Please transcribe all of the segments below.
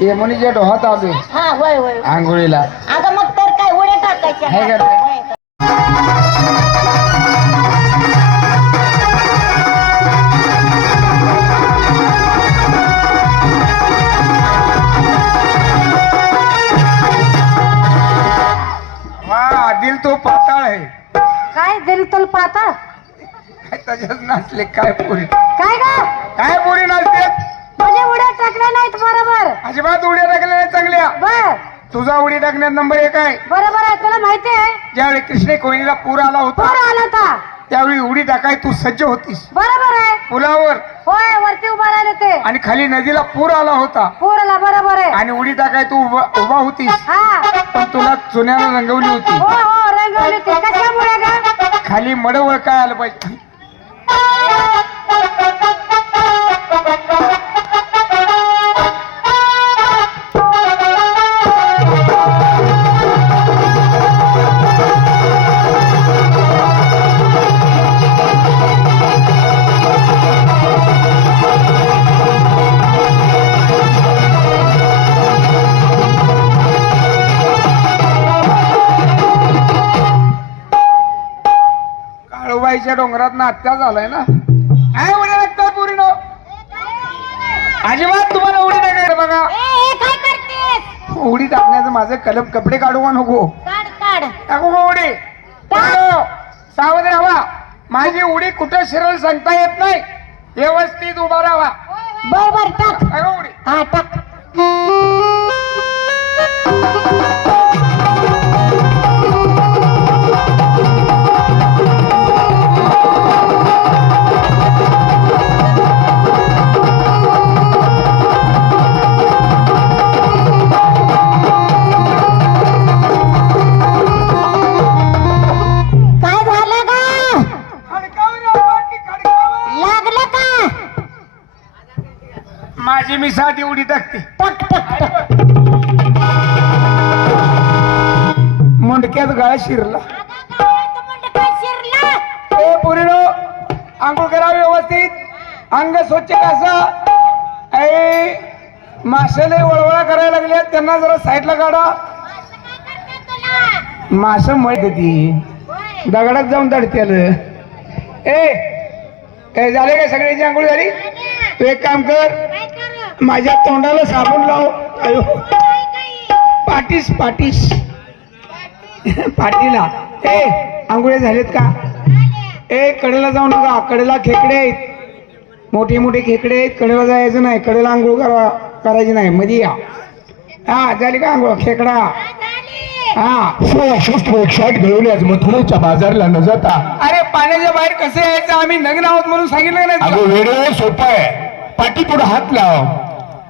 यमुनीच्या डोहात आलोय हा होय होय आंघोळीला. अगं मग तर काय उड्या टाकायच्या हे का नाही? वा दिल तो पाताळ आहे. काय जरी तल पाता काय त्याच्यात नाचले काय पुरी काय ग काय पुरी नाचते. म्हणजे उड्या टाकल्या नाहीत बरोबर. अजिबात उड्या टाकल्या नाही चांगल्या. बर तुझा उडी टाकण्यात नंबर 1 आहे. बरोबर आहे तुला माहिती आहे ज्यावेळी कृष्णे कोयनीला पूर आला होता पूर आला होता त्यावेळी उडी टाकाय तू सज्ज होतीस बरोबर आहे पुलावर होय वरती उभा राहिले ते आणि खाली नदीला पूर आला होता पूर आला बरोबर आहे आणि उडी टाकाय तू उभा होतीस. हा पण तुला चुन्याला रंगवली होती. हो हो रंगवली ती कशामुळे ग खाली मडवळ काय आलं पाहिजे. काळूबाईच्या डोंगरात हत्या झालाय ना. काय उड्या लागतात पुरी नो. अजिबात तुम्हाला उडी टाकायला बघा. काय करतेस उडी टाकण्याचं माझं कलम कपडे काढू का नको. काढ काढ टाकू का उडी. सावध राहा. माझी उडी कुठं शिरल सांगता येत नाही. व्यवस्थित उभा राहा. बर बर टाक टाका उडी. हा टाक माझी मी साधी उडी टाकते. मुंडक्यात गाळ शिरला. ए पुरीनो आंघोळ करा व्यवस्थित. अंग स्वच्छ कसा. ऐ माशाले वळवळा करायला लागले त्यांना जरा साईडला काढा. माश मळते ती दगडात जाऊन तडतेल. ए झाले काय सगळ्यांची आंघोळ झाली. तू एक काम कर माझ्या तोंडाला साबण लाव. अयो पाटीस पाटीस पाटीला. आंघोळे झालेत का. कडेला जाऊ नका. कडेला खेकडे आहेत. मोठे मोठे खेकडे आहेत. कडेला जायचं नाही. कडेला आंघोळ करायची नाही. मध्ये या. हा झाली का आंघोळ. खेकडा हा शर्ट घडवल्याच मथुरेच्या बाजारला न जाता. अरे पाण्याच्या बाहेर कसं यायचं आम्ही नग्न आहोत म्हणून सांगितलं नाही. अगं वेळ सोपं आहे. पाठी पुढे हात लाव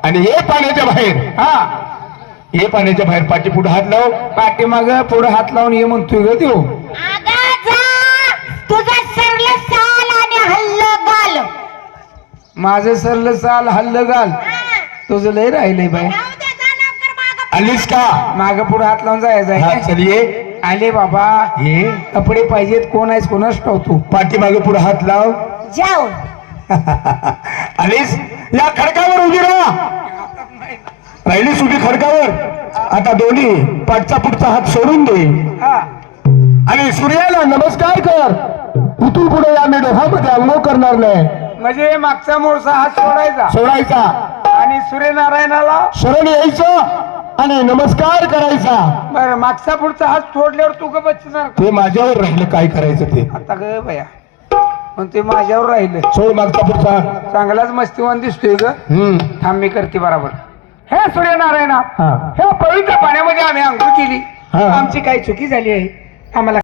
आणि हे पाण्याच्या बाहेर. हा हे पाण्याच्या बाहेर पाठी पुढे हात लाव. पाठीमाग पुढे हात लावून ये म्हणतोय ग त्यो. तुझा सरळ साल आणि हल्ल गाल. माझं सरलं साल हल्ल घाल. तुझं लय राहिलंय बाई. आलीस का. माग पुढे हात लावून जायचं हा आहे. चल ये. आले बाबा. ये कपडे पाहिजेत. कोण आहेस कोणाच ठेवतो. पाठी मागे पुढे हात लाव. जाऊ आलीस. या खडकावर उभी राहा. राहिलीस उभी खडकावर. आता दोन्ही पाठचा पुढचा हात सोडून दे हा आणि सूर्याला नमस्कार कर. इथून पुढे या मी डोहामध्ये अंघोळ करणार नाही. म्हणजे मागचा मोरचा हात सोडायचा सोडायचा आणि सूर्यनारायणाला शरण यायचं आणि नमस्कार करायचा. बरं मागचा पुढचा हात सोडल्यावर तू ग बचणार. ते माझ्यावर राहिलं काय करायचं ते. आता ग बया पण ते माझ्यावर राहिलं. सोड मागचा पुढचा. चांगलाच मस्तीवान दिसतोय ग. थांब मी करते बरोबर. हे सूर्यनारायणा हा. ह्या पवित्र पाण्यामध्ये आम्ही आंघोळ केली. हा. आमची काही चुकी झाली आहे. आम्हाला